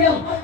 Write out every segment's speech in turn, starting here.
Miriam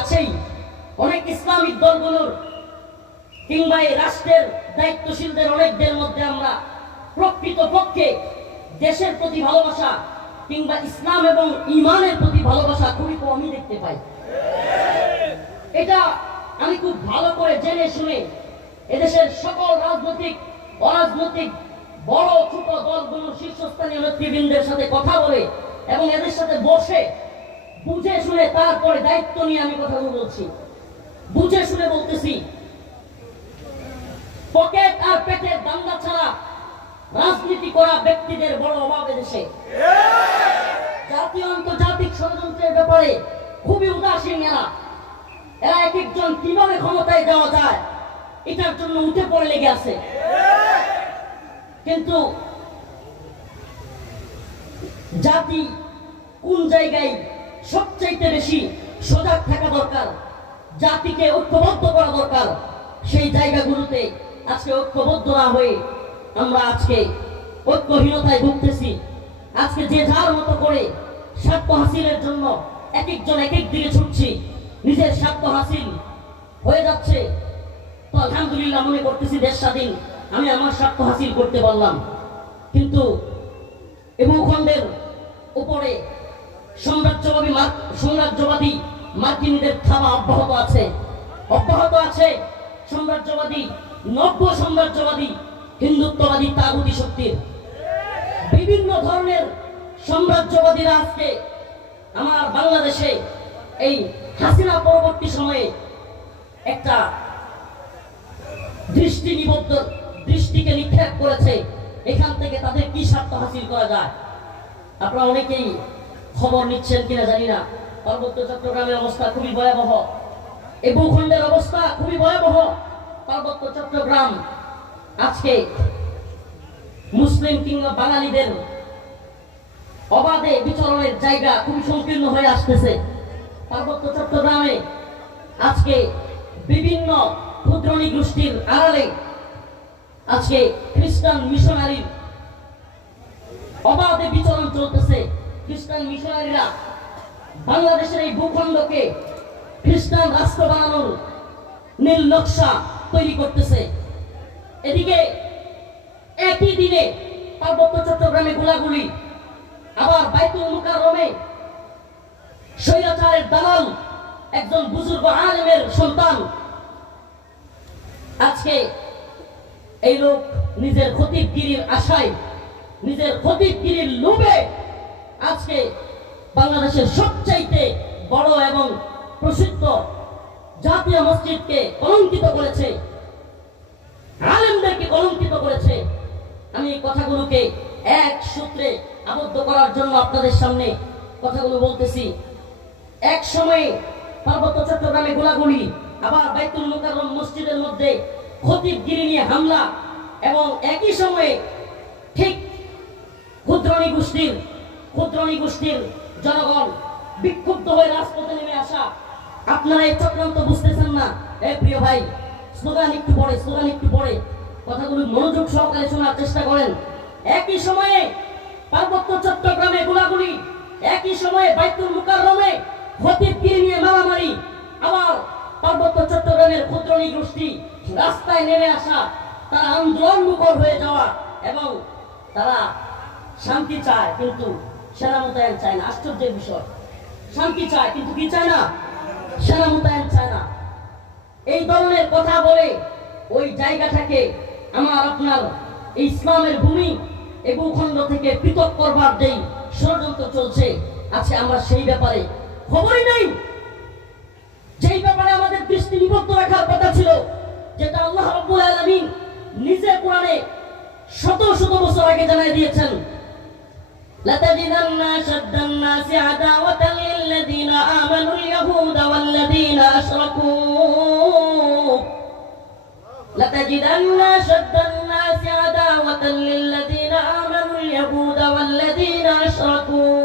আছেই। অনেক Islamic দলগুলোর কিংবা এই রাষ্ট্রের দায়িত্বশীলদের অনেকদের মধ্যে আমরা প্রকৃত পক্ষে দেশের প্রতি ভালোবাসা কিংবা ইসলাম এবং ইমানের প্রতি ভালোবাসা খুবই কমই দেখতে পাই। এটা আমি খুব ভালো করে জেনে শুনে এদেশের সকল রাজনৈতিক, অরাজনৈতিক বড় ছোট দলগুলোর শীর্ষস্থানীয় নেতৃবৃন্দের সাথে কথা বলে এবং এদের সাথে বসে বুঝে শুনে তারপরে দায়িত্ব নিয়ে আমি কথাগুলো বলছি। বুঝে শুনে বলতেছি, পকেট আর পেটের দাঙ্গা ছাড়া রাজনীতি করা ব্যক্তিদের বড় অভাব দেশে জাতীয় আন্তর্জাতিক ষড়যন্ত্রের ব্যাপারে খুবই উদাসীন এরা। এরা এক একজন কীভাবে ক্ষমতায় দেওয়া যায়, এটার জন্য উঠে পড়ে লেগে আছে। কিন্তু জাতি কোন জায়গায় সবচাইতে বেশি সজাগ থাকা দরকার, জাতিকে ঐক্যবদ্ধ করা দরকার। সেই জায়গাগুলোতে আজকে ঐক্যবদ্ধ না হয়ে আমরা আজকে ঐক্যহীনতায় ভুগতেছি। আজকে যে যার মতো করে স্বার্থ হাসিলের জন্য এক একজন এক এক দিকে ছুটছি, নিজের স্বার্থ হাসিল হয়ে যাচ্ছে। তো আলহামদুলিল্লাহ মনে করতেছি দেশ স্বাধীন, আমি আমার স্বার্থ হাসিল করতে পারলাম। কিন্তু এ ভূখণ্ডের উপরে সাম্রাজ্যবাদী মার- সাম্রাজ্যবাদী মার্কিনীদের থাবা অব্যাহত আছে। অব্যাহত আছে সাম্রাজ্যবাদী, নব্য সাম্রাজ্যবাদী হিন্দুত্ববাদী তাগুতি শক্তির। বিভিন্ন ধরনের সাম্রাজ্যবাদীরা আজকে আমার বাংলাদেশে এই হাসিনা পরবর্তী সময়ে একটা দৃষ্টি নিবদ্ধ, দৃষ্টিকে নিক্ষেপ করেছে। এখান থেকে তাদের কি স্বার্থ হাসিল করা যায়? আপনারা অনেকেই খবর নিচ্ছেন কিনা জানি না। পার্বত্য চট্টগ্রামের অবস্থা খুবই ভয়াবহ। এই ভূখণ্ডের অবস্থা খুবই ভয়াবহ। পার্বত্য চট্টগ্রাম আজকে মুসলিম কিংবা বাঙালিদের অবাধে বিচরণের জায়গা খুবই সংকীর্ণ হয়ে আসতেছে। পার্বত্য চট্টগ্রামে আজকে বিভিন্ন ক্ষুদ্রণী গোষ্ঠীর আড়ালে আজকে খ্রিস্টান মিশনারির অবাধে বিচরণ চলতেছে। খ্রিস্টান মিশনারিরা বাংলাদেশের এই ভূখণ্ডকে খ্রিস্টান রাষ্ট্র বানানোর নীল নকশা তৈরি করতেছে। এদিকে একই দিনে পার্বত্য চট্টগ্রামে গোলাগুলি, আবার বাইতুল মুকাররমে স্বৈরাচারের দালাল একজন বুজুর্গ আলেমের সন্তান। আজকে এই লোক নিজের খতিবগিরির আশায়, নিজের খতিবগিরির লোভে আজকে বাংলাদেশের সবচাইতে বড় এবং প্রসিদ্ধ জাতীয় মসজিদকে কলঙ্কিত করেছে, আলেমদেরকে কলঙ্কিত করেছে। আমি কথাগুলোকে এক সূত্রে আবদ্ধ করার জন্য আপনাদের সামনে কথাগুলো বলতেছি। এক সময়ে পার্বত্য চট্টগ্রামে গোলাগুলি, আবার বাইতুল মুকাররম মসজিদের মধ্যে খতিবগিরি নিয়ে হামলা এবং একই সময়ে ঠিক ক্ষুদ্রণী গোষ্ঠীর ক্ষুদ্রণী গোষ্ঠীর জনগণ বিক্ষুব্ধ হয়ে রাজপথে নেমে আসা। আপনারা এই চক্রান্ত বুঝতেছেন না? এ প্রিয় ভাই, স্লোগান একটু পড়ে, স্লোগান একটু পড়ে। কথাগুলো মনোযোগ সহকারে শোনার চেষ্টা করেন। একই সময়ে পার্বত্য চট্টগ্রামে গোলাগুলি একই সময়ে বাইতুল মুকাররমে খতিবগিরি নিয়ে মারামারি, আবার পার্বত্য চট্টগ্রামের ক্ষুদ্রণী গোষ্ঠী রাস্তায় নেমে আসা, তারা আন্দোলন মুখর হয়ে যাওয়া এবং তারা শান্তি চায়। কিন্তু সেনা মোতায়েন চায় না, আশ্চর্যের বিষয়। শান্তি চায়, কিন্তু কি চায় না? সেনা মোতায়েন চায় না। এই ধরনের কথা বলে ওই জায়গাটাকে আমার আপনার ইসলামের ভূমি এই ভূখণ্ড থেকে পৃথক করবার যেই ষড়যন্ত্র চলছে আছে আমরা সেই ব্যাপারে খবরই নেই। যেই ব্যাপারে আমাদের দৃষ্টি নিবদ্ধ রাখার কথা ছিল, যেটা আল্লাহ রাব্বুল আলামিন নিজে কোরআনে শত শত বছর আগে জানাই দিয়েছেন। لتجدن أشد الناس عداوة للذين آمنوا اليهود والذين أشركوا لتجدن أشد الناس عداوة للذين آمنوا اليهود والذين أشركوا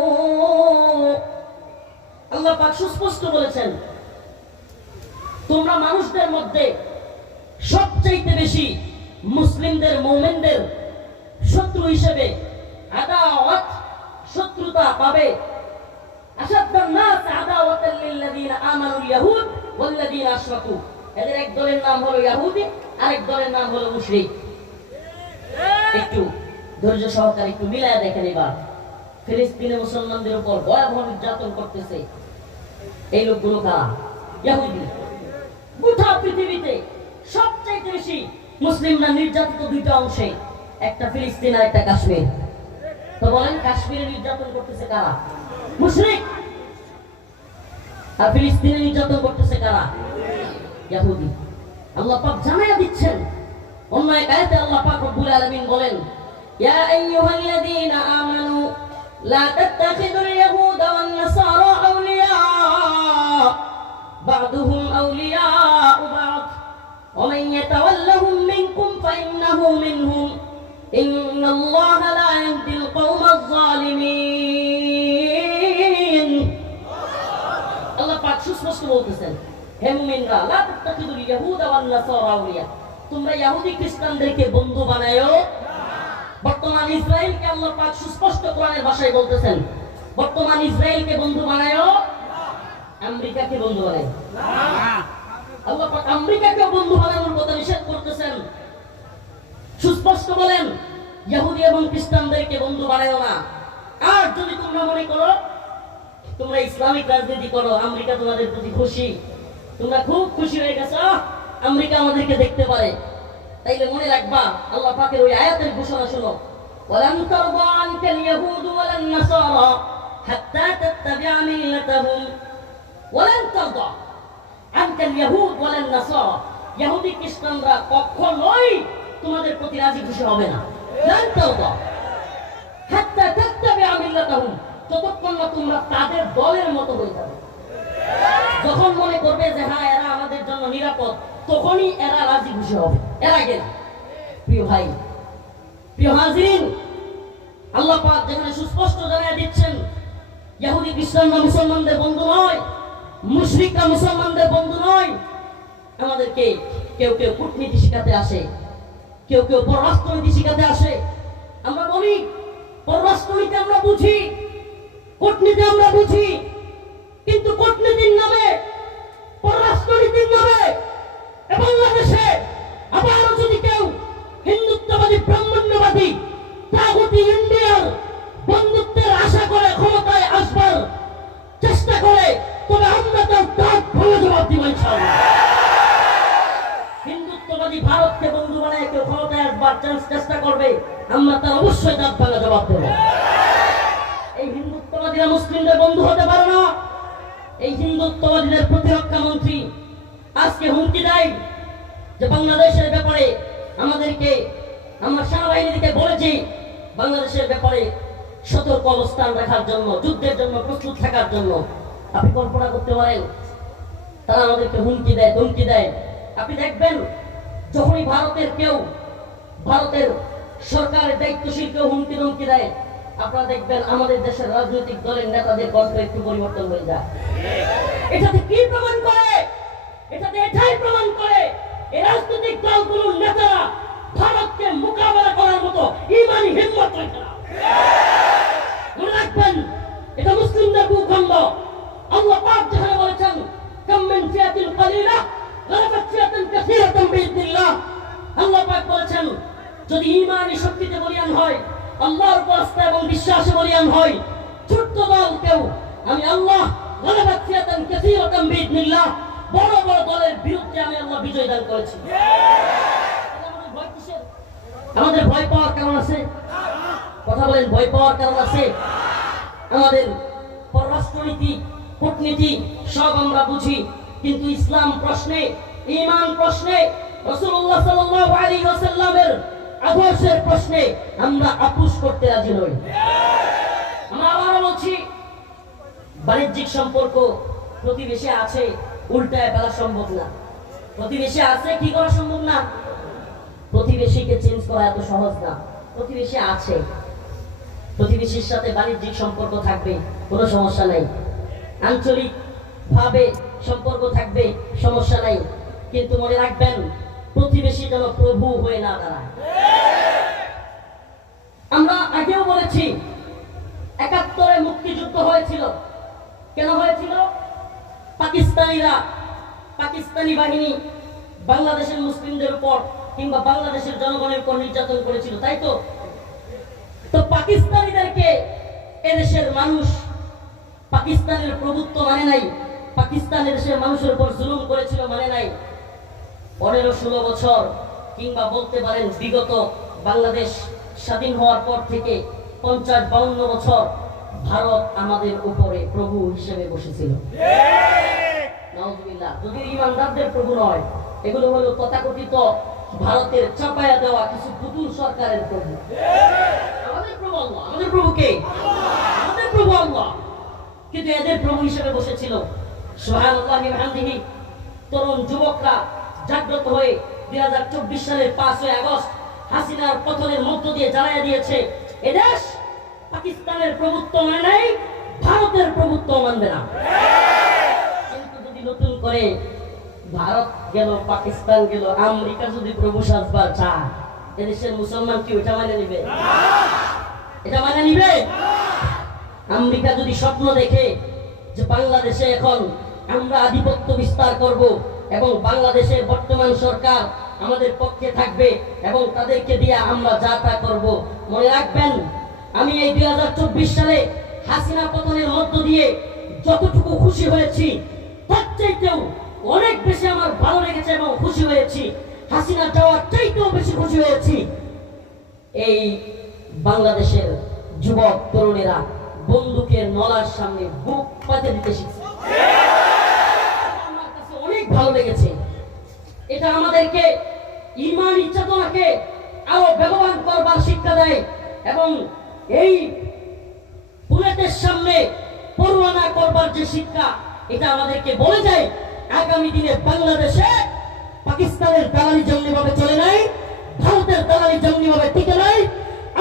আল্লাহ পাক সুস্পষ্ট বলেছেন তোমরা মানুষদের মধ্যে সবচাইতে বেশি মুসলিমদের মোমেনদের শত্রু হিসেবে আদাওয়াত শত্রুতা পাবে। মুসলমানদের উপর নির্যাতন করতেছে। এই লোকগুলো কারা? পৃথিবীতে সবচাইতে বেশি মুসলিমরা নির্যাতিত দুইটা অংশে, একটা ফিলিস্তিন আর একটা কাশ্মীর। তো বলেন, কাশ্মীরে নির্যাতন করতেছে কারা? মুশরিক! আর ফিলিস্তিনে নির্যাতন করতেছে কারা? ইহুদি আল্লাহ পাক জানাইয়া দিচ্ছেন। অন্য এক আয়াতে আল্লাহ পাক রব্বুল আলামিন বলেন, ইয়া আইয়ুহাল্লাযীনা আমানু, লা তাত্তাখিযুল ইয়াহুদা ওয়ান নাসারা আউলিয়া, বা'দুহুম আউলিয়া বা'দ, ওয়া মান ইয়াতাওয়াল্লাহুম মিনকুম ফাইন্নাহু মিনহুম। إن الله لا يهدي القوم الظالمين আল্লাহ পাক সুস্পষ্ট বলতেছেন হে মুমিনরা লা তাত্তাখিদুল ইয়াহুদা ওয়ান নাসারা আউলিয়া তোমরা ইহুদি খ্রিস্টানদেরকে বন্ধু বানায়ো বর্তমান ইসরায়েলকে আল্লাহ পাক সুস্পষ্ট কোরআনের ভাষায় বলতেছেন বর্তমান ইসরায়েলকে বন্ধু বানায়ো আমেরিকাকে বন্ধু বানায় আল্লাহ পাক আমেরিকাকে বন্ধু বানানোর কথা নিষেধ করতেছেন সুস্পষ্ট বলেন ইহুদি এবং খ্রিস্টানদেরকে বন্ধু বানায়ো না আর যদি তোমরা মনে করো তোমরা ইসলামিক রাজনীতি করো আমেরিকা তোমাদের প্রতি খুশি তোমরা খুব খুশি হয়ে গেছো আহ, আমেরিকা আমাদেরকে দেখতে পারে তাইলে মনে রাখবা আল্লাহ পাকের ওই আয়াতের ঘোষণা শোনো ولن ترضى عنك اليهود ولا النصارى حتى تتبع ملتهم ولن ترضى عنك اليهود ولا النصارى ইহুদি খ্রিস্টানরা কখনোই তোমাদের প্রতি রাজি খুশি হবে না। জানতেও তো হাত্তা তাতবি আমিলতাহুম যতক্ষণ না তোমরা তাদের দলের মতো হয়ে যাবে। যখন মনে করবে যে হ্যাঁ এরা আমাদের জন্য নিরাপদ, তখনই এরা রাজি খুশি হবে। এরা গেল প্রিয় ভাই, প্রিয় হাজির, আল্লাহ পাক যেখানে সুস্পষ্ট জানিয়ে দিচ্ছেন, ইয়াহুদি খ্রিস্টানরা মুসলমানদের বন্ধু নয়, মুশরিকরা মুসলমানদের বন্ধু নয়, আমাদেরকে কেউ কেউ কূটনীতি শিখাতে আসে। কেউ কেউ পররাষ্ট্রনীতি শিখাতে আসে। আমরা বলি পররাষ্ট্রনীতি আমরা বুঝি, কূটনীতি আমরা বুঝি, কিন্তু কূটনীতির নামে পররাষ্ট্রনীতির নামে এ বাংলাদেশে আবারও যদি কেউ হিন্দুত্ববাদী ব্রাহ্মণ্যবাদী তাগুতি ইন্ডিয়ার বন্ধুত্বের আশা করে ক্ষমতায় আসবার চেষ্টা করে তবে আমরা তার দাঁত ভালো জবাব দিব ইনশাআল্লাহ হিন্দুত্ববাদী ভারতকে বন্ধু বানায় কেউ ক্ষমতায় চান্স চেষ্টা করবে আমরা তার অবশ্যই দাঁত ভাঙা জবাব দেবো। এই হিন্দুত্ববাদীরা মুসলিমদের বন্ধু হতে পারে না। এই হিন্দুত্ববাদীদের প্রতিরক্ষা মন্ত্রী আজকে হুমকি দেয় যে বাংলাদেশের ব্যাপারে আমাদেরকে, আমরা সেনাবাহিনীকে বলেছি, বাংলাদেশের ব্যাপারে সতর্ক অবস্থান রাখার জন্য, যুদ্ধের জন্য, প্রস্তুত থাকার জন্য। আপনি কল্পনা করতে পারেন, তারা আমাদেরকে হুমকি দেয়, ধমকি দেয়। আপনি দেখবেন, যখনই ভারতের কেউ ভারতের সরকারের দায়িত্বশীল কেউ হুমকি ধমকি দেয়, আপনারা দেখবেন আমাদের দেশের রাজনৈতিক দলের নেতাদের কণ্ঠ একটু পরিবর্তন হয়ে যায়। এটাতে কি প্রমাণ করে? এটাতে এটাই প্রমাণ করে এই রাজনৈতিক দলগুলোর নেতারা ভারতকে মোকাবেলা করার মতো ইমানি হিম্মত রাখে না। মনে রাখবেন, এটা মুসলিমদের ভূখণ্ড। আল্লাহ পাক যেখানে বলেছেন, কাম মিন ফিয়াতিল কালিলা, গালাবাত ফিয়াতান কাসীরাতান বিইذنিল্লাহ আল্লাহ পাক বলেছেন যদি ইমানি শক্তিতে বলিয়ান হয়, আল্লাহর উপর এবং বিশ্বাসে বলিয়ান হয়, ছোট্ট দল কেউ, আমি আল্লাহ গালাবাত কাসীরাতান বিইذنিল্লাহ বড় বড় দলের বিরুদ্ধে আমি আল্লাহ বিজয় দান করেছি। আমাদের ভয় পাওয়ার কারণ আছে? কথা বলেন, ভয় পাওয়ার কারণ আছে? আমাদের পররাষ্ট্রনীতি, কূটনীতি, সব আমরা বুঝি, কিন্তু ইসলাম প্রশ্নে, ইমান প্রশ্নে, রাসূলুল্লাহ সাল্লাল্লাহু আলাইহি ওয়াসাল্লামের আদর্শের প্রশ্নে আমরা আপোষ করতে রাজি নই। আমরা আবারও বলছি, বাণিজ্যিক সম্পর্ক প্রতিবেশী আছে, উল্টায় ফেলা সম্ভব না। প্রতিবেশী আছে, কি করা সম্ভব না? প্রতিবেশীকে চেঞ্জ করা এত সহজ না। প্রতিবেশী আছে। প্রতিবেশীর সাথে বাণিজ্যিক সম্পর্ক থাকবে, কোনো সমস্যা নাই। আঞ্চলিক ভাবে সম্পর্ক থাকবে, সমস্যা নাই। কিন্তু মনে রাখবেন প্রতিবেশী যেন প্রভু হয়ে না দাঁড়ায়। আমরা আগেও বলেছি, একাত্তরে মুক্তিযুদ্ধ হয়েছিল। কেন হয়েছিল? পাকিস্তানিরা, পাকিস্তানি বাহিনী বাংলাদেশের মুসলিমদের উপর কিংবা বাংলাদেশের জনগণের উপর নির্যাতন করেছিল, তাই তো? তো পাকিস্তানিদেরকে এদেশের মানুষ পাকিস্তানের প্রভুত্ব মানে নাই, পাকিস্তানের দেশের মানুষের উপর জুলুম করেছিল মানে নাই। পনেরো ষোলো বছর কিংবা বলতে পারেন বিগত বাংলাদেশ স্বাধীন হওয়ার পর থেকে পঞ্চাশ বাউন্ন বছর ভারত আমাদের উপরে প্রভু হিসেবে বসেছিল। যদি ইমানদারদের প্রভু নয়, এগুলো হলো তথাকথিত ভারতের চাপায়া দেওয়া কিছু পুতুল সরকারের প্রভু। আমাদের প্রভু আমাদের প্রভু কে? আমাদের প্রভু আল্লাহ। কিন্তু এদের প্রভু হিসেবে বসেছিল। বিহামদিহি, তরুণ যুবকরা জাগ্রত হয়ে দুই হাজার চব্বিশ সালের পাঁচই আগস্ট হাসিনার পতনের মধ্য দিয়ে জানাই দিয়েছে এদেশ পাকিস্তানের প্রভুত্ব মানে ভারতের প্রভুত্ব মানবে না। কিন্তু যদি নতুন করে ভারত গেল, পাকিস্তান গেল, আমেরিকা যদি প্রভু সাজবার চায় এদেশের মুসলমান কি ওটা মানে নিবে? এটা মানে নিবে? আমেরিকা যদি স্বপ্ন দেখে যে বাংলাদেশে এখন আমরা আধিপত্য বিস্তার করব এবং বাংলাদেশের বর্তমান সরকার আমাদের পক্ষে থাকবে এবং তাদেরকে দিয়ে আমরা যা তা করব। মনে রাখবেন, আমি এই দুই সালে হাসিনা পতনের মধ্য দিয়ে যতটুকু খুশি হয়েছি, তার চাইতেও অনেক বেশি আমার ভালো লেগেছে এবং খুশি হয়েছি। হাসিনা যাওয়ার চাইতেও বেশি খুশি হয়েছি। এই বাংলাদেশের যুবক তরুণেরা বন্দুকের নলার সামনে বুক পাতে দিতে শিখছে। ভালো লেগেছে। এটা আমাদেরকে ইমান চেতনাকে আরও ব্যবহার করবার শিক্ষা দেয় এবং এই বুলেটের সামনে পড়ুয়ানা করবার যে শিক্ষা, এটা আমাদেরকে বলে যায়, আগামী দিনে বাংলাদেশে পাকিস্তানের দালালি জঙ্গি ভাবে চলে নাই, ভারতের দালালি জঙ্গি ভাবে টিকে নাই,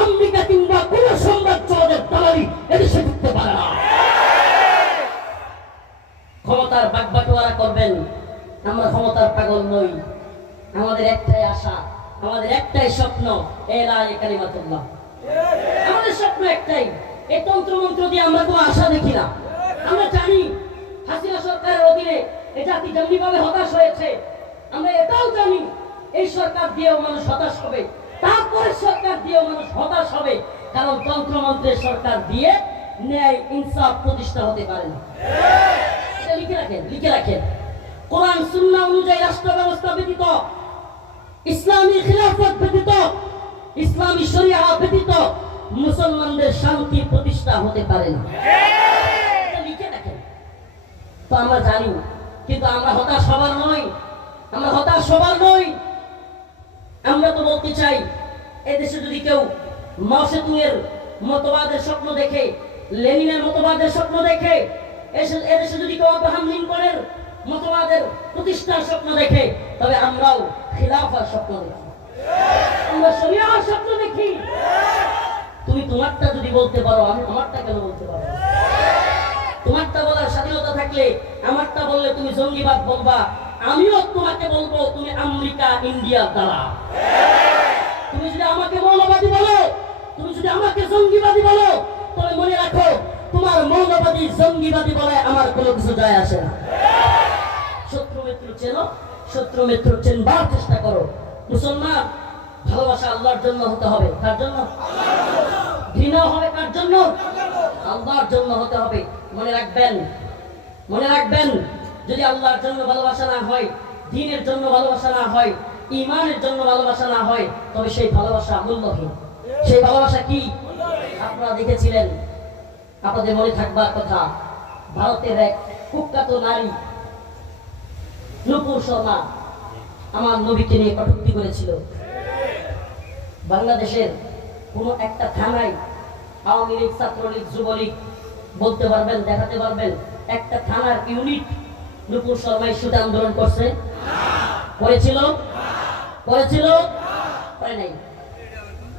আমেরিকা কিংবা কোন সাম্রাজ্যবাদের দালালি এদেশে ঢুকতে পারে না। ক্ষমতার বাগবাটোয়ারা করবেন। আমরা ক্ষমতার পাগল নই। আমাদের একটাই আশা, আমাদের একটাই স্বপ্ন এলা এখানে আমাদের স্বপ্ন একটাই, এই তন্ত্র মন্ত্র দিয়ে আমরা কোনো আশা দেখি না। আমরা জানি হাসিনা সরকারের অধীনে এই জাতি যেমনিভাবে হতাশ হয়েছে, আমরা এটাও জানি, এই সরকার দিয়েও মানুষ হতাশ হবে, তারপরে সরকার দিয়েও মানুষ হতাশ হবে, কারণ তন্ত্রমন্ত্রের সরকার দিয়ে ন্যায় ইনসাফ প্রতিষ্ঠা হতে পারে না। লিখে রাখেন লিখে রাখেন। কোরআন, সুন্না অনুযায়ী রাষ্ট্র ব্যবস্থা ব্যতীত, ইসলামী খিলাফত ব্যতীত, ইসলামী শরিয়া ব্যতীত মুসলমানদের শান্তি প্রতিষ্ঠা হতে পারে না। তো আমরা জানি, কিন্তু আমরা হতাশ হবার নই। আমরা হতাশ হবার নই। আমরা তো বলতে চাই, এদেশে যদি কেউ মাওসেতুংয়ের মতবাদের স্বপ্ন দেখে, লেনিনের মতবাদের স্বপ্ন দেখে এদেশে যদি কেউ আব্রাহাম লিঙ্কনের মতবাদের প্রতিষ্ঠার স্বপ্ন দেখে, তবে আমরাও খিলাফার স্বপ্ন দেখি। আমরা শরিয়ার স্বপ্ন দেখি। তুমি তোমারটা যদি বলতে পারো, আমি আমারটা কেন বলতে পারো তোমারটা বলার স্বাধীনতা থাকলে, আমারটা বললে তুমি জঙ্গিবাদ বলবা। আমিও তোমাকে বলব, তুমি আমেরিকা ইন্ডিয়ার দ্বারা তুমি যদি আমাকে মৌলবাদী বলো, তুমি যদি আমাকে জঙ্গিবাদী বলো, তবে মনে রাখো, তোমার মৌলবাদী, জঙ্গিবাদী বলে আমার কোনো কিছু যায় আসে না। চেনো শত্রু মিত্র চেনবার চেষ্টা করো। মুসলমান ভালোবাসা আল্লাহর জন্য হতে হবে। তার জন্য? ঘৃণা হবে কার জন্য? আল্লাহর জন্য হতে হবে। মনে রাখবেন মনে রাখবেন, যদি আল্লাহর জন্য ভালোবাসা না হয়, দিনের জন্য ভালোবাসা না হয় ইমানের জন্য ভালোবাসা না হয়, তবে সেই ভালোবাসা মূল্যহীন। সেই ভালোবাসা কি? আপনারা দেখেছিলেন, আপনাদের মনে থাকবার কথা, ভারতের এক কুখ্যাত নারী নুপুর শর্মা আমার নবীকে নিয়ে কটূক্তি করেছিল। বাংলাদেশের কোনো একটা থানায় আওয়ামী লীগ, ছাত্রলীগ, যুবলীগ বলতে পারবেন, দেখাতে পারবেন, একটা থানার ইউনিট নুপুর শর্মা ইস্যুতে আন্দোলন করছে। করেছিল? করেছিল? করে নাই।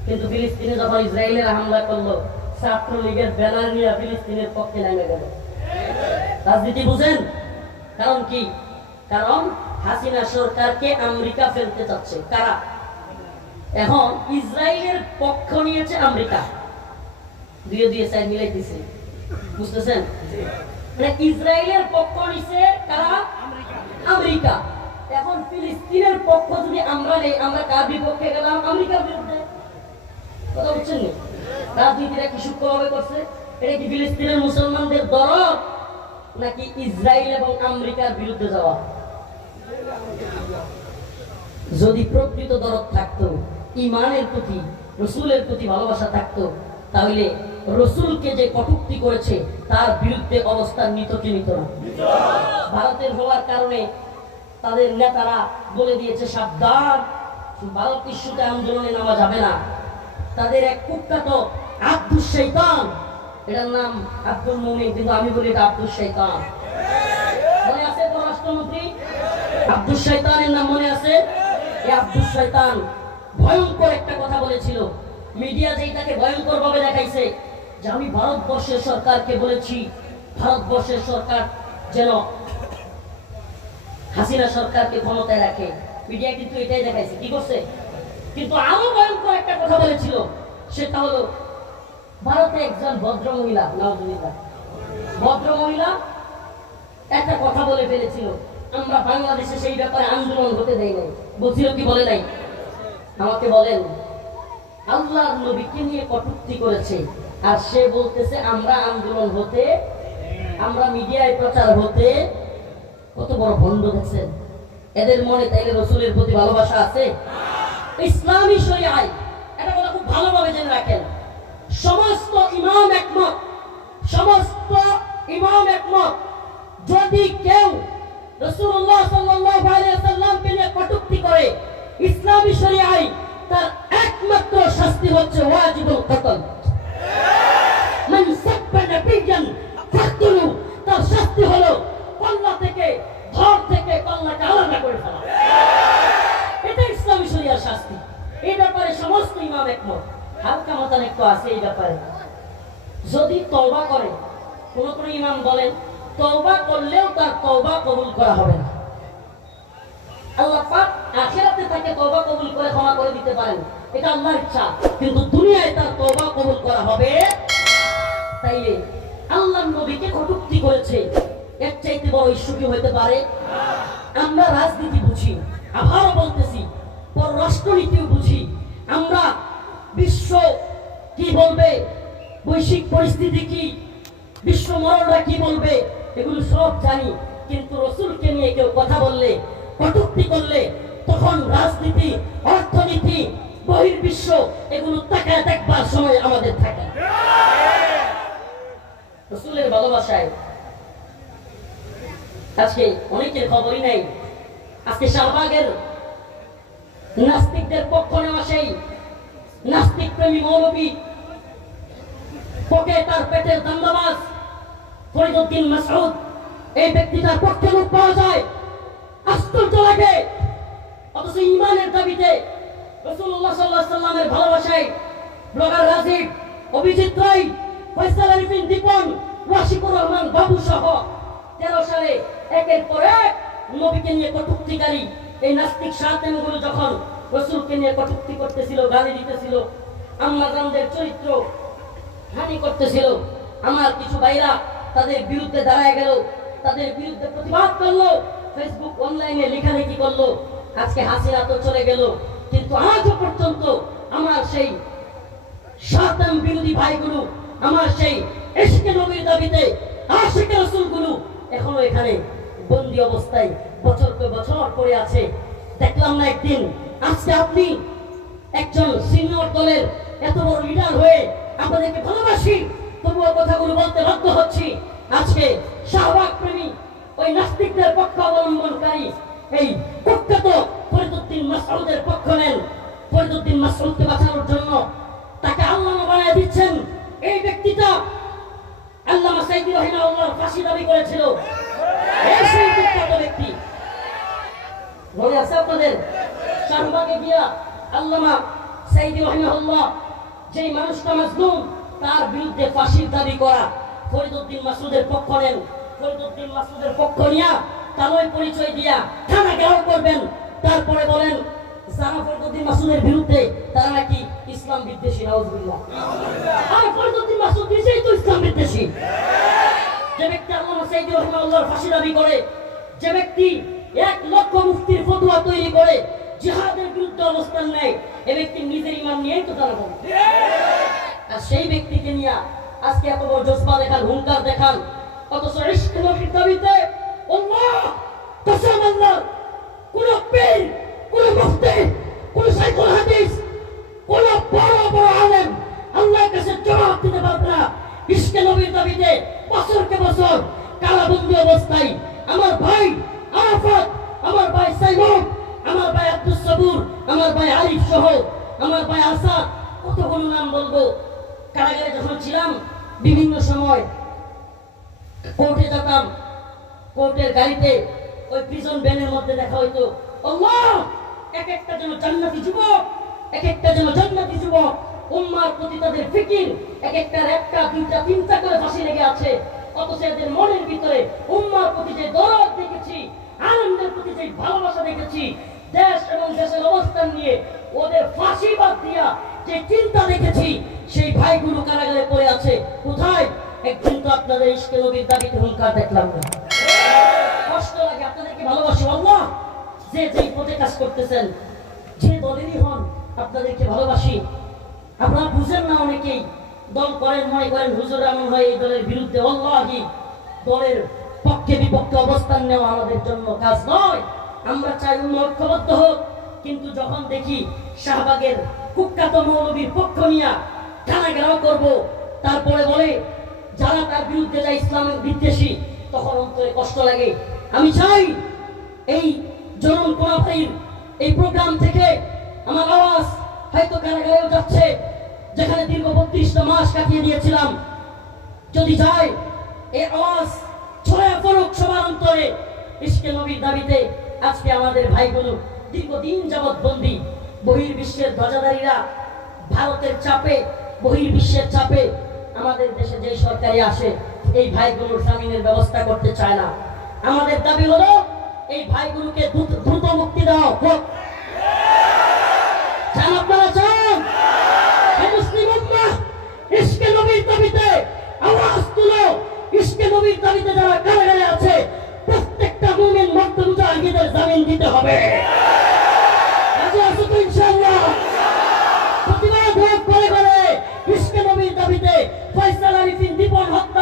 কিন্তু ফিলিস্তিনে যখন ইসরায়েলের হামলা করল, ছাত্রলীগের ব্যানার নিয়ে ফিলিস্তিনের পক্ষে নেমে গেল। রাজনীতি বুঝেন? কারণ কি? কারণ হাসিনা সরকারকে আমেরিকা ফেলতে চাচ্ছে। কারা? এখন ইসরায়েলের পক্ষ নিয়েছে আমেরিকা। দুয়ে দুয়ে সাইড মিলাইতেছে বুঝতেছেন? মানে ইসরায়েলের পক্ষ নিছে কারা? আমেরিকা। এখন ফিলিস্তিনের পক্ষ যদি আমরা নেই, আমরা কার বিপক্ষে গেলাম? আমেরিকার বিরুদ্ধে। কথা বুঝছেন নি? রাজনীতিরা কি সূক্ষ্মভাবে করছে? এটা কি ফিলিস্তিনের মুসলমানদের দরদ? নাকি ইসরায়েল এবং আমেরিকার বিরুদ্ধে যাওয়া? যদি প্রকৃত দরদ থাকতো, ইমানের প্রতি, রসুলের প্রতি ভালোবাসা থাকতো, তাহলে রসুলকে যে কটূক্তি করেছে, তার বিরুদ্ধে অবস্থান নিত কি নিত না। ভারতের হওয়ার কারণে তাদের নেতারা বলে দিয়েছে, সাবধান ভারত ইস্যুতে আন্দোলনে নামা যাবে না। তাদের এক কুখ্যাত আব্দুল শৈতান, এটার নাম আব্দুল মুমিন, কিন্তু আমি বলি এটা আব্দুল শৈতান। মনে আছে পররাষ্ট্রমন্ত্রী? আব্দুল শৈতানের নাম মনে আছে? এই আব্দুল শৈতান ভয়ঙ্কর একটা কথা বলেছিল। মিডিয়া যেটাকে ভয়ঙ্কর ভাবে দেখাইছে যে আমি ভারতবর্ষের সরকারকে বলেছি, ভারতবর্ষের সরকার যেন হাসিনা সরকারকে ক্ষমতায় রাখে। মিডিয়া কিন্তু এটাই দেখাইছে। কি করছে? কিন্তু আরও ভয়ঙ্কর একটা কথা বলেছিল, সেটা হলো ভারতে একজন ভদ্র মহিলা নওজুবিল্লাহ ভদ্র মহিলা একটা কথা বলে ফেলেছিল আমরা বাংলাদেশে সেই ব্যাপারে আন্দোলন হতে দেয় নাই। বলছিল কি বলে নাই? আমাকে বলেন, আল্লাহর নবীকে নিয়ে কটূক্তি করেছে? আর সে বলতেছে, আমরা আন্দোলন হতে, আমরা মিডিয়ায় প্রচার হতে কত বড় ভণ্ড দেখছেন। এদের মনে তাইলে রসুলের প্রতি ভালোবাসা আছে? ইসলামী শরিয়ায় এটা কথা খুব ভালোভাবে জেনে রাখেন। সমস্ত ইমাম একমত, সমস্ত ইমাম একমত। যদি কেউ রসুল্লাহ সাল্লাল্লাহু আলাইহি সাল্লামকে নিয়ে কটূক্তি করে ইসলামী শরিয়ায় তার একমাত্র শাস্তি হচ্ছে ওয়াজিবুল কতল। মান সাব্বা নাবিয়ান ফাকতুলু, তার শাস্তি হলো কল্লা থেকে ধর থেকে কল্লাকে আলাদা করে ফেলা। এটা ইসলামী শরিয়ার শাস্তি। এই ব্যাপারে সমস্ত ইমাম একমত। হালকা মতান একটু আছে এই ব্যাপারে। যদি তওবা করে, কোন কোন ইমাম বলেন তওবা করলেও তার তওবা কবুল করা হবে না। আল্লাহ পাক আখিরাতে তাকে তওবা কবুল করে ক্ষমা করে দিতে পারেন। এটা আল্লাহর ইচ্ছা। কিন্তু দুনিয়ায় তার তওবা কবুল করা হবে তাইলে আল্লাহর নবীকে কটূক্তি করেছে। এর চাইতে বড় ইস্যু কি হতে পারে? আমরা রাজনীতি বুঝি, আবারও বলতেছি, পররাষ্ট্রনীতিও বুঝি। আমরা বিশ্ব কি বলবে? বৈশ্বিক পরিস্থিতি কি? বিশ্ব মরণরা কি বলবে? এগুলো সব জানি, কিন্তু রসুলকে নিয়ে কেউ কথা বললে, কটূক্তি করলে, তখন রাজনীতি, অর্থনীতি, বহির্বিশ্ব, এগুলো তাকায় দেখবার সময় আমাদের থাকে। রসুলের ভালোবাসায় আজকে অনেকের খবরই নাই। আজকে শাহবাগের নাস্তিকদের পক্ষ নেওয়া সেই নাস্তিক প্রেমী মৌলবী, পকে তার পেটের দান্দাবাজ ফরিদুদ্দিন মাসউদ, এই ব্যক্তিটার পক্ষে মুখ পাওয়া যায়। আশ্চর্য লাগে। অথচ ইমানের দাবিতে রসুল্লাহ সাল্লাহ সাল্লামের ভালোবাসায় ব্লগার রাজীব, অভিজিৎ রায়, ফয়সাল আরিফিন দীপন, ওয়াশিকুর রহমান বাবু সহ তেরো সালে একের পর এক নবীকে নিয়ে কটুক্তিকারী এই নাস্তিক সাতেমগুলো যখন রসুলকে নিয়ে কটুক্তি করতেছিল, গালি দিতেছিল, আম্মাজানদের চরিত্র হানি করতেছিল, আমার কিছু ভাইরা তাদের বিরুদ্ধে দাঁড়ায় গেল, তাদের বিরুদ্ধে প্রতিবাদ করল ফেসবুক অনলাইনে লেখালেখি করল, আজকে হাসিনা তো চলে গেল, কিন্তু আজও পর্যন্ত আমার সেই সাতাম বিরোধী ভাইগুলো, আমার সেই এসকে নবীর দাবিতে, আশেকে রসুলগুলো এখনও এখানে বন্দি অবস্থায়, বছর পর বছর পড়ে আছে। দেখলাম না একদিন, আজকে আপনি একজন সিনিয়র দলের এত বড় লিডার হয়ে আপনাদেরকে ভালোবাসি, তবুও কথাগুলো বলতে বাধ্য আজকে শাহবাগ প্রেমী, ওই নাস্তিকদের পক্ষ অবলম্বনকারী। এই কুখ্যাত ফরিদুদ্দিন মাসউদের পক্ষ নেন। ফরিদুদ্দিন মাসউদকে বাঁচানোর জন্য তাকে আল্লামা বানায় দিচ্ছেন। এই ব্যক্তিটা আল্লামা সাইদি রহিমাউল্লাহ ফাঁসি দাবি করেছিল। এই সেই কুখ্যাত ব্যক্তি। মনে আছে আপনাদের? শাহবাগে গিয়া আল্লামা সাইদি রহিমাহুল্লাহ যেই মানুষটা মাজলুম, তার বিরুদ্ধে ফাঁসির দাবি করা। ফরিদুদ্দিন মাসুদের পক্ষ নেন। ফরিদুদ্দিন মাসুদের পক্ষ নিয়া তালই পরিচয় দিয়া থানা ঘেরাও করবেন। তারপরে বলেন, যারা ফরিদুদ্দিন মাসুদের বিরুদ্ধে, তারা নাকি ইসলাম বিদ্বেষী, নাউজুবিল্লাহ। আর ফরিদুদ্দিন মাসুদ নিজেই তো ইসলাম বিদ্বেষী। যে ব্যক্তি আল্লাহ সাইদি রহমাল্লাহর ফাঁসি দাবি করে, যে ব্যক্তি এক লক্ষ মুফতির ফতোয়া তৈরি করে, জিহাদের বিরুদ্ধে অবস্থান নেয়, এ ব্যক্তি নিজের ইমান নিয়েই তো তারা বলে। আর সেই ব্যক্তিকে নিয়ে আজকে এত বড় জজবা দেখান, হুঙ্কার দেখান। অথচ ইশক নবীর দাবিতে আল্লাহ, কসম আল্লাহ, কোন পীর, কোন মুফতি, কোন সাইকুল হাদিস, কোন বড় বড় আলেম আল্লাহর কাছে জবাব দিতে পারবে না। ইশকে নবীর দাবিতে বছরকে বছর কালাবন্দি অবস্থায় আমার ভাই আরাফাত, আমার ভাই সাইমুম আমার ভাই আব্দুল সবুর, আমার ভাই আরিফ সহ, আমার ভাই আসাদ, কতগুলো নাম বলব? কারাগারে যখন ছিলাম বিভিন্ন সময় কোর্টে যেতাম, কোর্টের গাড়িতে ওই প্রিজন ভ্যানের মধ্যে দেখা হইতো এক একটা যেন জান্নাতি যুবক, এক একটা যেন জান্নাতি যুবক, উম্মার প্রতি তাদের ফিকির, এক একটার একটা দুইটা, তিনটা করে ফাঁসি লেগে আছে, অথচ এদের মনের ভিতরে উম্মার প্রতি যে দরদ দেখেছি, আনন্দের প্রতি যে ভালোবাসা দেখেছি, দেশ এবং দেশের অবস্থান নিয়ে ওদের ফাঁসি বাদ দিয়া যে চিন্তা দেখেছি সেই ভাইগুলো কারাগারে পড়ে আছে। কোথায়? একদিন তো আপনাদের ইশকে নবীর দাবিতে হুঙ্কার দেখলাম না। কষ্ট লাগে, আপনাদেরকে ভালোবাসি, আল্লাহ। যে যেই পথে কাজ করতেছেন, যে দলেরই হন, আপনাদেরকে ভালোবাসি। আপনারা বুঝেন না অনেকেই, দল করেন, মনে করেন, হুজুর এমন হয় এই দলের বিরুদ্ধে। অল্লাহি দলের পক্ষে বিপক্ষে অবস্থান নেওয়া আমাদের জন্য কাজ নয়। আমরা চাই উম্মা ঐক্যবদ্ধ হোক, কিন্তু যখন দেখি শাহবাগের কুখ্যাত মৌলবীর পক্ষ নিয়া টানা ঘেরাও করব? তারপরে বলে, যারা তার বিরুদ্ধে যায় ইসলামের বিদ্বেষী, তখন অন্তরে কষ্ট লাগে। আমি চাই এই জনম কোনাফাইর এই প্রোগ্রাম থেকে আমার আওয়াজ হয়তো কারাগারেও যাচ্ছে যেখানে দীর্ঘ বত্রিশটা মাস কাটিয়ে দিয়েছিলাম। যদি যায় এই আওয়াজ ছড়ায় পড়ুক সবার অন্তরে। ইশকে নবীর দাবিতে আজকে আমাদের ভাইগুলো দীর্ঘদিন যাবৎ বন্দী। বহির্বিশ্বের ধ্বজাধারীরা ভারতের চাপে বহির্বিশ্বের চাপে আমাদের দেশে যে সরকারি আসে, এই ভাইগুলোর জামিনের ব্যবস্থা করতে চায় না। আমাদের দাবি হলো, এই ভাইগুলোকে দ্রুত মুক্তি দাও। হোক। চান আপনারা চান? মুসলিম নবীর দাবিতে নবীর দাবিতে যারা কারাগারে আছে, প্রত্যেকটা মুমিন মর্দ মুজাহিদের জামিন দিতে হবে রাজি আছো তো ইনশাআল্লাহ প্রতিবাদ হোক করে করে ইশকে নবীর দাবিতে ফয়সাল আরিফিন দীপন হত্যা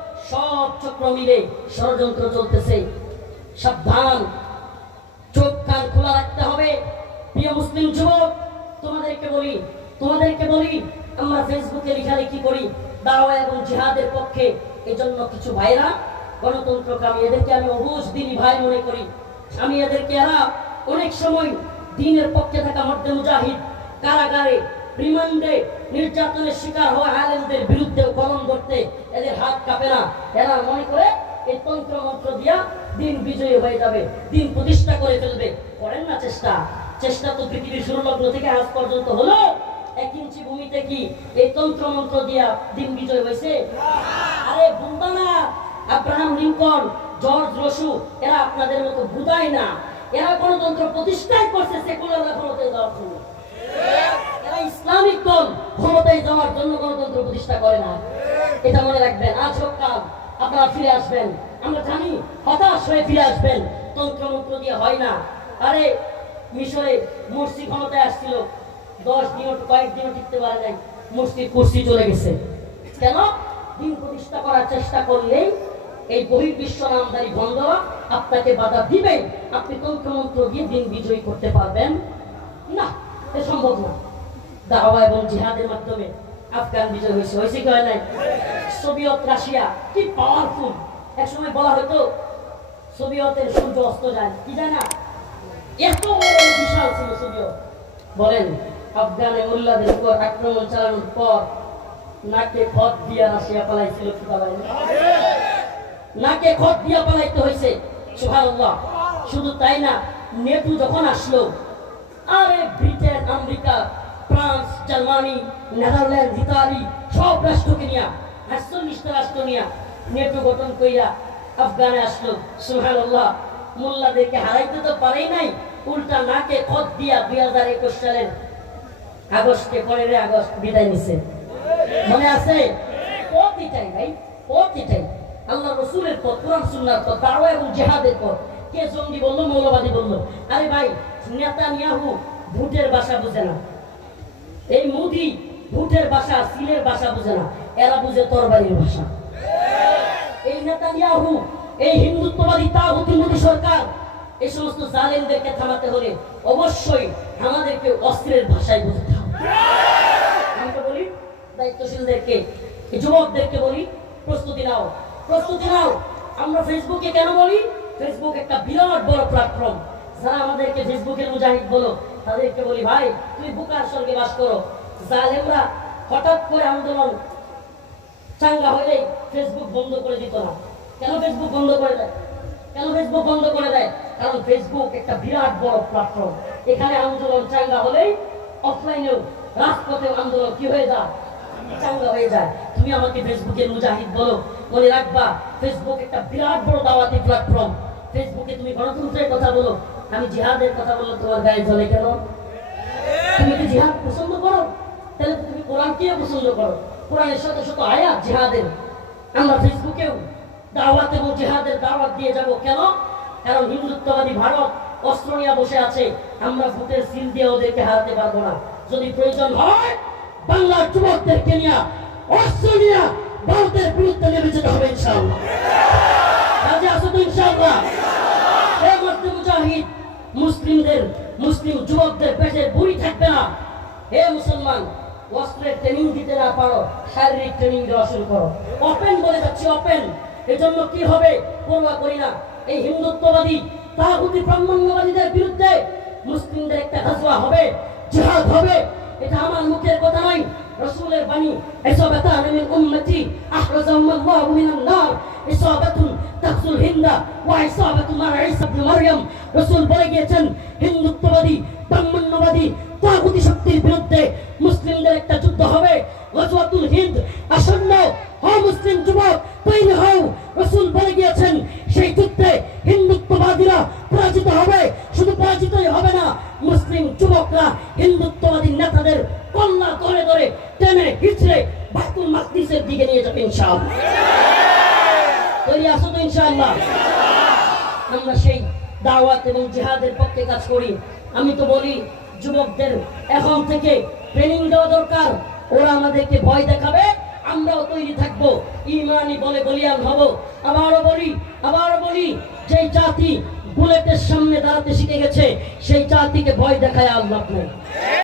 সব চক্র মিলে ষড়যন্ত্র চলতেছে। সাবধান। চোখ কান খোলা রাখতে হবে। প্রিয় মুসলিম যুবক, তোমাদেরকে বলি তোমাদেরকে বলি, আমরা ফেসবুকে লেখালেখি করি, দাওয়া এবং জিহাদের পক্ষে। এজন্য কিছু ভাইরা গণতন্ত্রকামী এদেরকে আমি অবুজ দিনই ভাই মনে করি। আমি এদেরকে এরা অনেক সময় দিনের পক্ষে থাকা মধ্যে মুজাহিদ কারাগারে রিমান্ডে নির্যাতনের শিকার হওয়া আলেমদের বিরুদ্ধে কলম করতে এদের হাত কাঁপে না। এরা মনে করে এই তন্ত্র মন্ত্র দিয়া দিন বিজয়ী হয়ে যাবে, দিন প্রতিষ্ঠা করে ফেলবে। করেন না চেষ্টা। চেষ্টা তো পৃথিবীর শুরু লগ্ন থেকে আজ পর্যন্ত হলো। এক ইঞ্চি ভূমিতে কি এই তন্ত্র মন্ত্র দিয়া দিন বিজয় হয়েছে? আরে বুঝবা না! আব্রাহাম লিঙ্কন, জর্জ রসু, এরা আপনাদের মতো বুঝায় না। এরা গণতন্ত্র প্রতিষ্ঠাই করছে সেকুলার ক্ষমতায় যাওয়ার জন্য ইসলামিক দল ক্ষমতায় যাওয়ার জন্য গণতন্ত্র প্রতিষ্ঠা করে না। এটা মনে রাখবেন, আজ হোক কাল আপনারা ফিরে আসবেন। আমরা জানি হতাশ হয়ে ফিরে আসবেন তন্ত্র মন্ত্র দিয়ে হয় না। আরে, মিশরে মুর্শি ক্ষমতায় আসছিল, দশ দিনও কয়েকদিনও টিকতে পারে নাই মুর্শির কুর্সি চলে গেছে। কেন? দিন প্রতিষ্ঠা করার চেষ্টা করলেই এই বহির্বিশ্ব নামদারি বন্ধরা আপনাকে বাধা দিবে। আপনি তন্ত্রমন্ত্র দিয়ে দিন বিজয়ী করতে পারবেন। না, এ সম্ভব না। দাওয়া এবং জিহাদের মাধ্যমে আফগান বিজয় হয়েছে। হয়েছে কি হয় নাই? সোভিয়ত রাশিয়া, কি পাওয়ারফুল এক সময় বলা হতো, সোভিয়তের সূর্য অস্ত যায়। কি যায় না এত বিশাল ছিল সোভিয়ত। বলেন, আফগানে মোল্লাদের উপর আক্রমণ চালানোর পর নাকে খত দিয়া রাশিয়া পালাইছিল কি পালাই? নাকে খত দিয়া পালাইতে হয়েছে, সুবহানাল্লাহ। শুধু তাই না নেটু যখন আসলো, আরে Britain, America France, Germany Netherland Italy, সব রাষ্ট্রকে নিয়া আটচল্লিশটা রাষ্ট্র নিয়া নেটু গঠন কইরা আফগানে আসলো। সুবহানাল্লাহ, মোল্লাদেরকে হারাইতে তো পারেই নাই, উল্টা নাকে খত দিয়া দুই হাজার একুশ সালের আগস্টে পনেরোই আগস্ট বিদায় নিছে। মনে আছে? পথ এটাই ভাই পথ আল্লাহ রসুলের পথ কোরআন, সুন্নার পথ দাওয়া এবং জেহাদের পথ কে জঙ্গি বলল, মৌলবাদী বলল? আরে ভাই নেতা নিয়াহু ভুটের ভাষা বুঝে না। এই মোদি ভাষা, সিলের ভাষা বুঝে না। এরা বুঝে তরবারির ভাষা। এই নেতানিয়াহু, এই হিন্দুত্ববাদী তাহুতি মোদী সরকার এই সমস্ত জালেমদেরকে থামাতে হলে অবশ্যই আমাদেরকে অস্ত্রের ভাষায় বুঝতে হবে। বলি, দায়িত্বশীলদেরকে যুবকদেরকে বলি, প্রস্তুতি নাও। প্রস্তুতি নাও। আমরা ফেসবুকে কেন বলি? ফেসবুক একটা বিরাট বড় প্ল্যাটফর্ম যারা আমাদেরকে ফেসবুকের মুজাহিদ বলো, তাদেরকে বলি, ভাই, তুমি বুকার সঙ্গে বাস করো। জালেমরা হঠাৎ করে আন্দোলন চাঙ্গা হলে ফেসবুক বন্ধ করে দিত না। কেন ফেসবুক বন্ধ করে দেয়? কেন ফেসবুক বন্ধ করে দেয়? কারণ ফেসবুক একটা বিরাট বড় প্ল্যাটফর্ম এখানে আন্দোলন চাঙ্গা হলেই অফলাইনেও রাজপথেও আন্দোলন কি হয়ে যায়? চাঙ্গা হয়ে যায়। তুমি আমাকে ফেসবুকের মুজাহিদ বলো। মনে রাখবা ফেসবুক একটা বিরাট বড় দাওয়াতি প্ল্যাটফর্ম ফেসবুকে তুমি গণতন্ত্রের কথা বলো। আমি জিহাদের কথা বলল তোমার গায়ে জ্বলে কেন? তুমি কি জিহাদ পছন্দ তাহলে তুমি কোরআনকে পছন্দ করো? কোরআনের সাথে শত আয়াত, জিহাদের। আমরা ফেসবুকেও দাওয়াত এবং জিহাদের দাওয়াত দিয়ে যাব। কেন? কারণ হিন্দুত্ববাদী ভারত অস্ত্র নিয়ে বসে আছে। আমরা ভোটের সিল দিয়ে ওদেরকে হারাতে পারব না। যদি প্রয়োজন হয়, বাংলার যুবকদেরকে নিয়ে, অস্ত্র নিয়ে ভারতের বিরুদ্ধে নেমে যেতে হবে ইনশাআল্লাহ। মুসলিমদের, মুসলিম যুবকদের পেটে বুড়ি থাকবে না। হে মুসলমান অস্ত্রের ট্রেনিং দিতে না পারো, শারীরিক ট্রেনিং দেওয়া শুরু করো। ওপেন বলে যাচ্ছি ওপেন এজন্য কি হবে? পড়ুয়া করি না। এই হিন্দুত্ববাদী তাহুতি ব্রাহ্মণ্যবাদীদের বিরুদ্ধে মুসলিমদের একটা হাজওয়া হবে, জিহাদ হবে। এটা আমার মুখের কথা নয়, রসুলের বাণী। ইসাবাতান মিন উম্মতি আহরাজাহুম আল্লাহু মিনান তাকসুল হিন্দা ওয়া ইসাবাতু মার ঈসা বলে গিয়েছেন, হিন্দুত্ববাদী, ব্রাহ্মণ্যবাদী তাগুতি শক্তির বিরুদ্ধে মুসলিমদের একটা যুদ্ধ হবে। গজওয়াতুল হিন্দ আসন্ন। হও মুসলিম যুবক, তৈরি হও। রাসূল বলে গিয়েছেন, সেই যুদ্ধে হিন্দুত্ববাদীরা পরাজিত হবে। শুধু পরাজিতই হবে না, মুসলিম যুবকরা হিন্দুত্ববাদী নেতাদের কল্লা ধরে ধরে টেনে হিচড়ে বাইতুল মাকদিসের দিকে নিয়ে যাবে ইনশাআল্লাহ। তৈরি আসো তো ইনশাআল্লাহ? আমরা সেই দাওয়াত এবং জিহাদের পক্ষে কাজ করি। আমি তো বলি যুবকদের এখন থেকে ট্রেনিং দেওয়া দরকার। ওরা আমাদেরকে ভয় দেখাবে, আমরাও তৈরি থাকব। ইমানি বলে বলিয়ান হব। আবারও বলি আবারও বলি যে জাতি বুলেটের সামনে দাঁড়াতে শিখে গেছে, সেই জাতিকে ভয় দেখায় আল্লাহ